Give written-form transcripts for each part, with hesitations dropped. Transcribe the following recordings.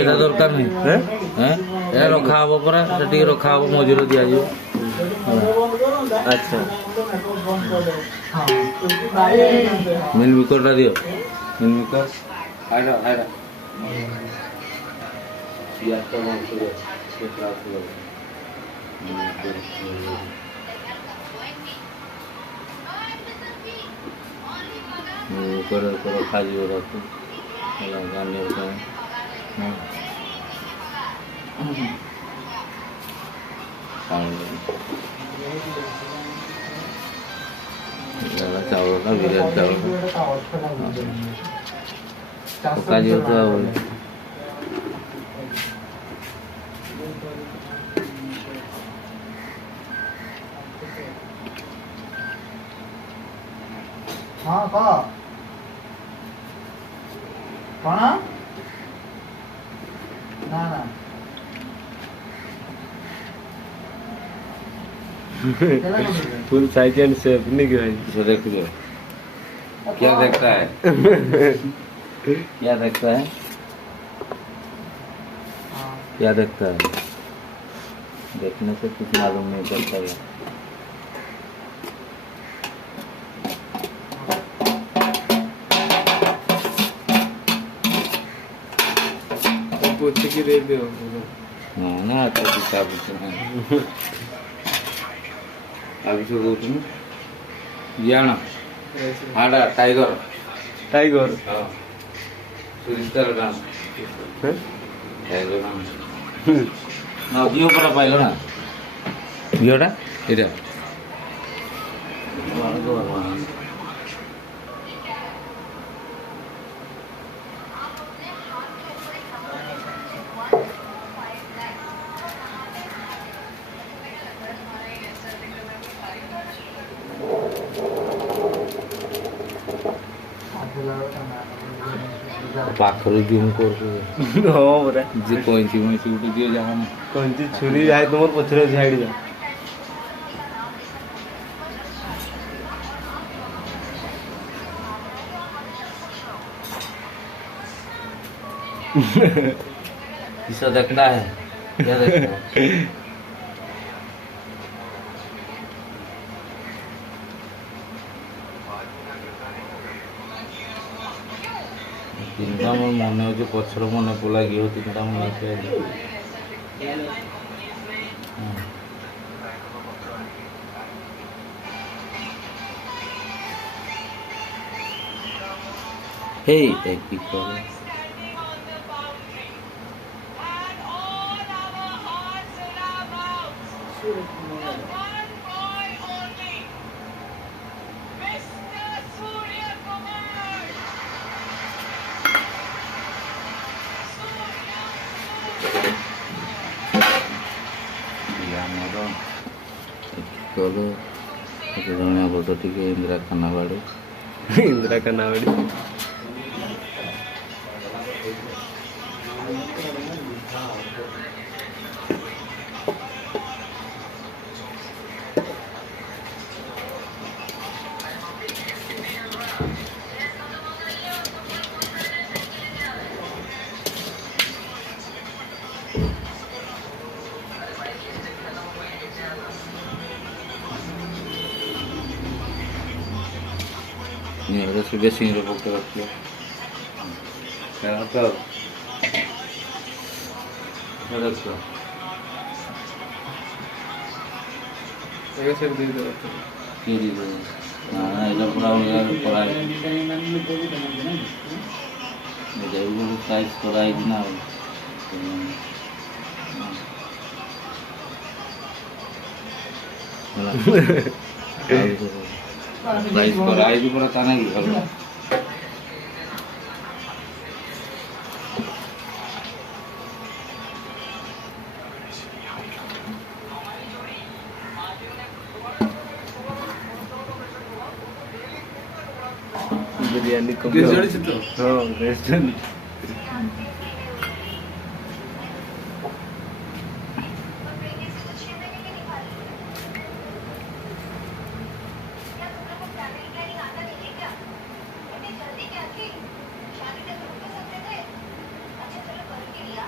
এটা দরকার নেই। হ্যাঁ হ্যাঁ এটা রখা হব পরা সেটি রখা হব মজুরি দিয়াଯିବ। আচ্ছা মিল মিকরটা দিও মিল মিকর আইডা আইডা ইয়ারটা বন্ধ করে সেটা আসলে করে করে খাজিব রাখো ହେଲା ଗାନିୟର ପାଇଁ ଚାଉଳଟା ବିରିୟାନୀ ଚାଉଳ ପକାଯିବ ତ ଆଉ ହଁ କହ କ'ଣ ନା ନା फुल साइज एंड शेप नहीं कि भाई इसे देख लो क्या देखता है क्या देखता है क्या देखता है देखने से कुछ मालूम नहीं चलता है पूछ के दे दो ना तो किताब है अभी से बोलते हैं याना हाड़ा टाइगर टाइगर हाँ सुरिस्तर गान हैं टाइगर गान ना जियो पर पाइलो ना जियोटा इधर पाखरु जूम कर हां बरा जे कोइंची मोइची उठ दियो जहां कोंची छुरी जाय तुमर पछरे झाड़ी जा किसा देखना है क्या देखना है ତିନିଟା ମୋର ମନେ ଅଛି ପଛର ମନେ ପଡ଼ିଲା ଗିଅ ତିନିଟା ମନେ ଅଛି ହେଇ କି କର ଆମର କଲ ଧନିଆ ପତ୍ର ଟିକେ ଇନ୍ଦିରା ଖାନାବାଡ଼ି इंदिरा का नावड़ी नहीं हो तो बेसिंग रे पकड़ रखियो क्या तो देखो एगे से दे दो की दी ना ना इला पूरा यार पढ़ाई ये जरूर साइज पढ़ाई ना प्राइस पढ़ाई भी पूरा ताना की घर बिरयानी कम हां रेस्टोरेंट शादी का ग्रुप तो सकते थे। अच्छा चलो कल के लिया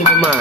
ইমা